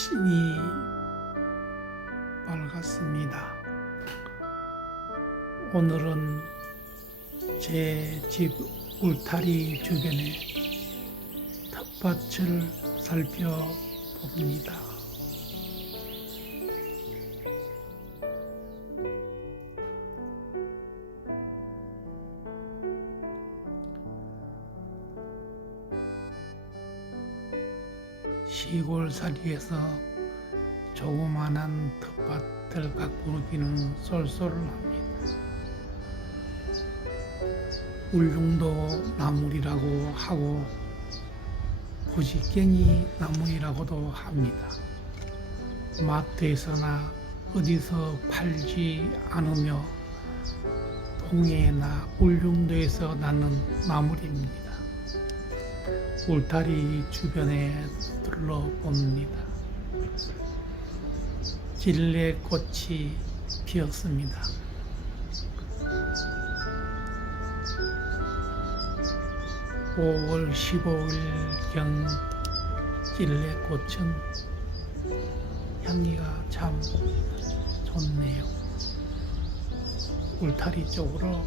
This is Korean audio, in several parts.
아침이 밝았습니다. 오늘은 제 집 울타리 주변에 텃밭을 살펴봅니다. 시골 살이에서 조그만한 텃밭을 가꾸기는 쏠쏠합니다. 울릉도 나물이라고 하고 부지깽이 나물이라고도 합니다. 마트에서나 어디서 팔지 않으며 동해나 울릉도에서 나는 나물입니다. 울타리 주변에 둘러봅니다. 진레꽃이 피었습니다. 오월 15일경 찔레꽃은 향기가 참 좋네요. 울타리 쪽으로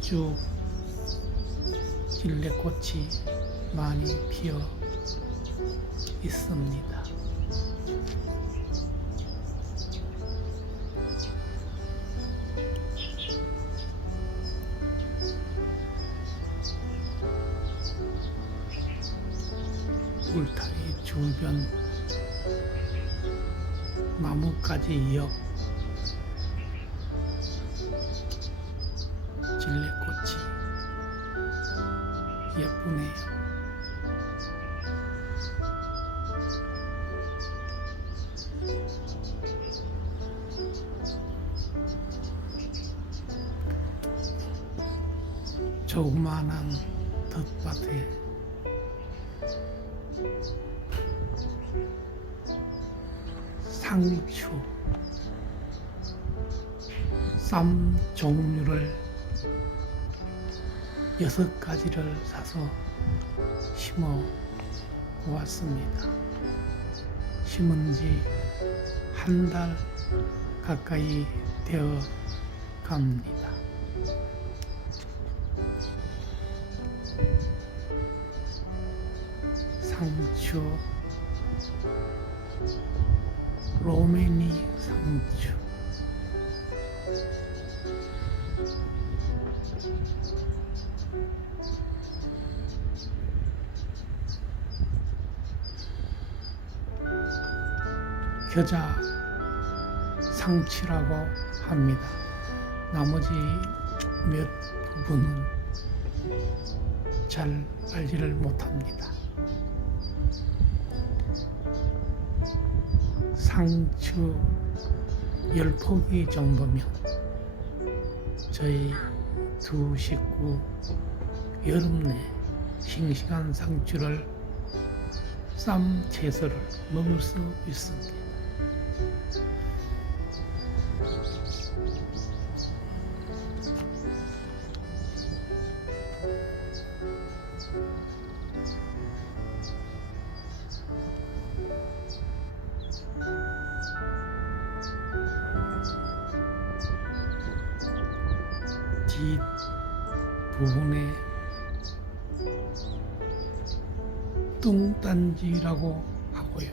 쭉 찔레꽃이 많이 피어 있습니다. 울타리 주변 나무까지 이어 진레꽃이 예쁘네요. 상추, 쌈 종류를 여섯 가지를 사서 심어 보았습니다. 심은 지 한 달 가까이 되어 갑니다. 상추, 로메니 상추, 겨자 상치라고 합니다. 나머지 몇 부분은 잘 알지를 못합니다. 상추 열 포기 정도면 저희 두 식구 여름 내 싱싱한 상추를 쌈 채소를 먹을 수 있습니다. 뒷 부분에 뚱딴지라고 하고요.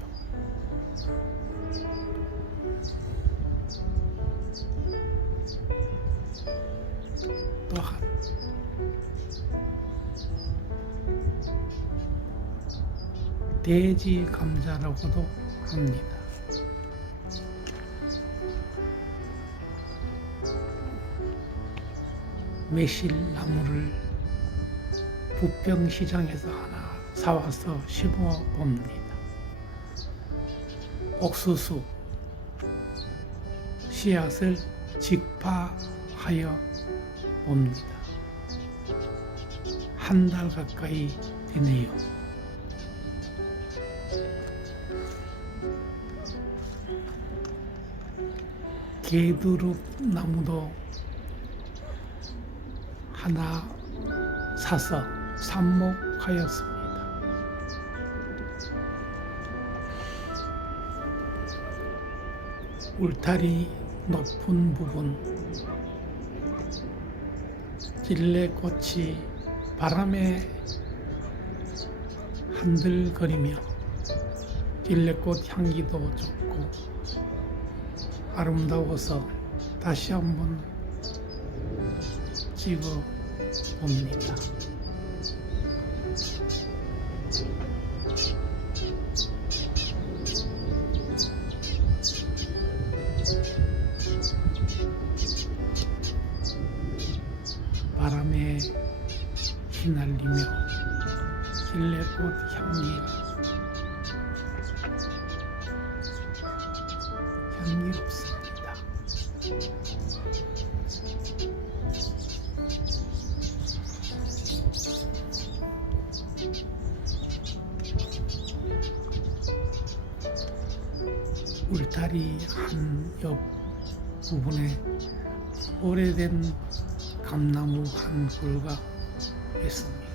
또한 돼지 감자라고도 합니다. 매실나무를 부평시장에서 하나 사와서 심어 봅니다. 옥수수 씨앗을 직파하여 봅니다. 한 달 가까이 되네요. 개두릅 나무도 하나 사서 삽목하였습니다. 울타리 높은 부분 길레꽃이 바람에 한들거리며 길레꽃 향기도 좋고 아름다워서 다시 한번 찍어 봅니다. 바람에 휘날리며 길레꽃 향기 울타리 한옆 부분에 오래된 감나무 한 그루가 있습니다.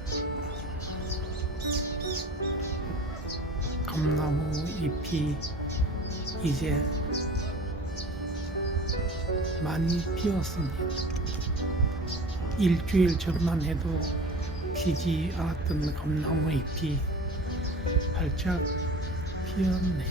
감나무 잎이 이제 많이 피었습니다. 일주일 전만 해도 피지 않았던 감나무 잎이 활짝 피었네.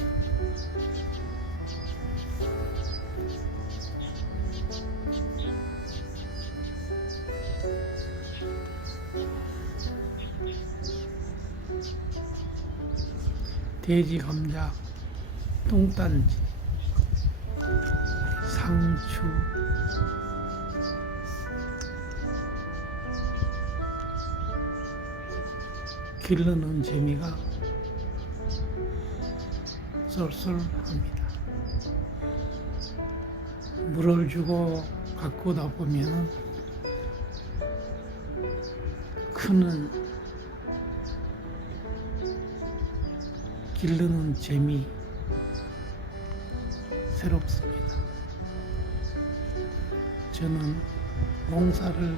돼지 감자, 똥단지, 상추, 기르는 재미가 쏠쏠합니다. 물을 주고 가꾸다 보면 크는 기르는 재미 새롭습니다. 저는 농사를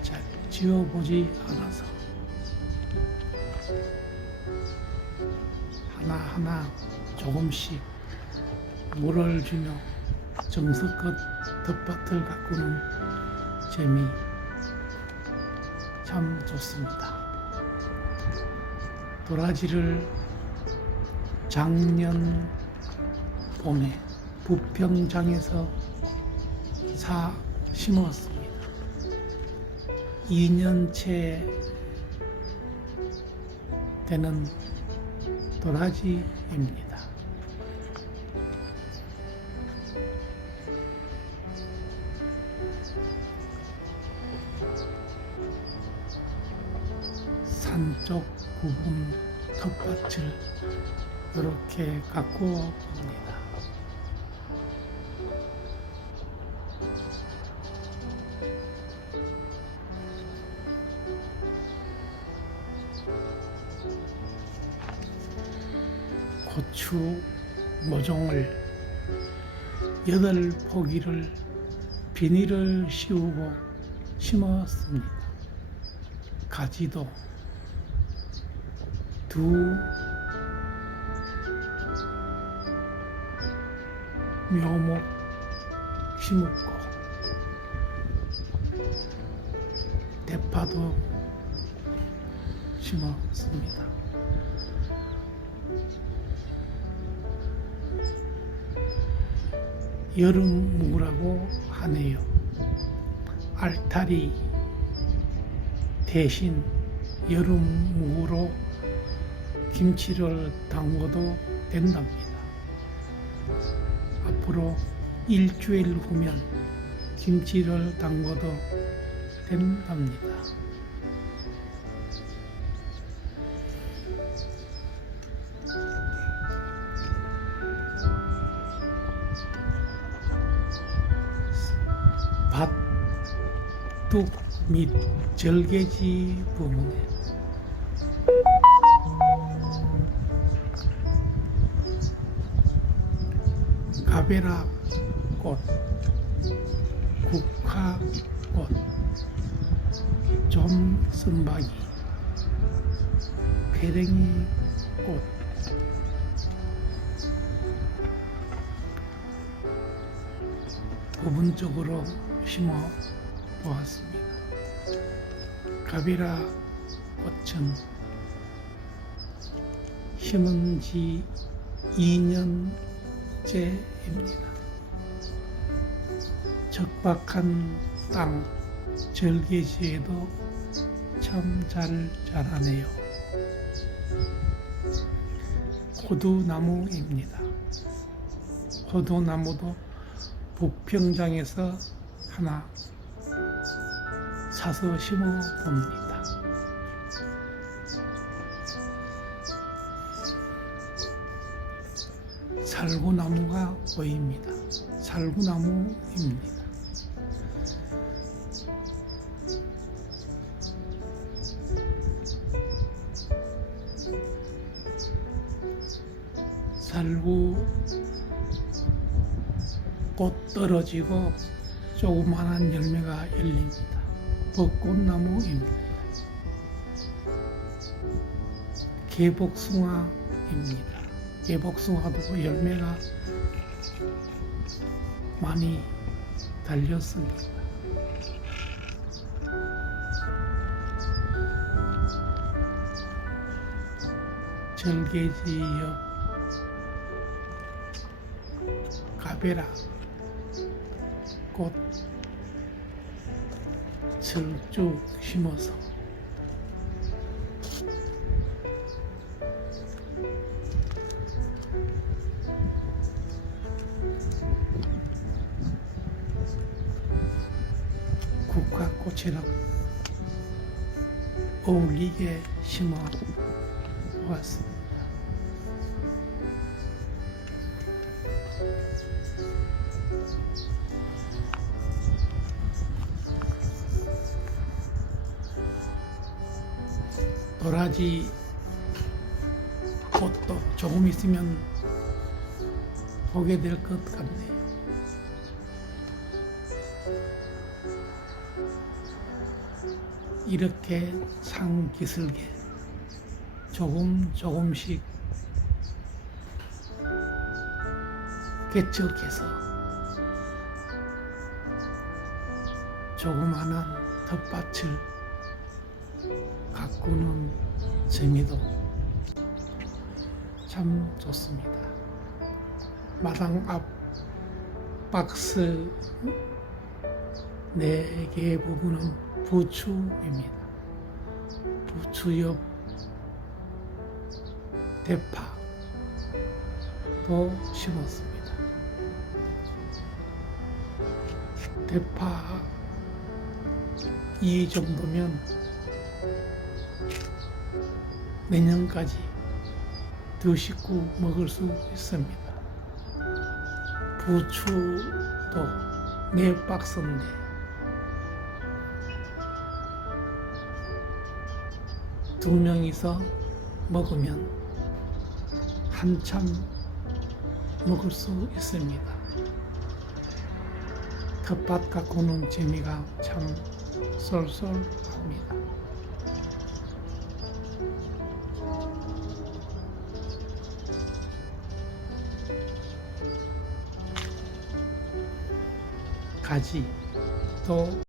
잘 지어보지 않아서 하나하나 조금씩 물을 주며 정성껏 텃밭을 가꾸는 재미 참 좋습니다. 도라지를 작년 봄에 부평장에서 사 심었습니다. 2년째 되는 도라지입니다. 산쪽 부분 텃밭을 이렇게 가꾸어 봅니다. 고추 모종을 여덟 포기를 비닐을 씌우고 심었습니다. 가지도 두 묘목 심었고 대파도 심었습니다. 여름 무라고 하네요. 알타리 대신 여름 무로 김치를 담궈도 된답니다. 앞으로 일주일 후면 김치를 담궈도 된답니다. 밭둑 및 절개지 부분에 가베라 꽃, 국화 꽃, 좀순박이, 페랭이 꽃, 부분적으로 심어 보았습니다. 가비라 꽃은 심은 지 2년째 입니다. 적박한 땅 절개지에도 참 잘 자라네요. 호두나무입니다. 호두나무도 북평장에서 하나 사서 심어 봅니다. 살구나무가 보입니다. 살구나무입니다. 살구 꽃 떨어지고 조그만한 열매가 열립니다. 벚꽃나무입니다. 개복숭아입니다. 개복숭아도 열매가 많이 달렸습니다. 절개지 옆 가베라 꽃쭉 심어서 국화꽃이랑 어울리게 심어 보았습니다. 도라지 꽃도 조금 있으면 보게 될 것 같네요. 이렇게 상기슬게 조금 조금씩 개척해서 조그마한 텃밭을 가꾸는 재미도 참 좋습니다. 마당 앞 박스 네 개의 부분은 부추입니다. 부추 옆 대파도 심었습니다. 대파 이 정도면 내년까지 드시고 먹을 수 있습니다. 부추도 네 박스인데 두 명이서 먹으면 한참 먹을 수 있습니다. 텃밭 가꾸는 재미가 참 쏠쏠합니다. 가지 또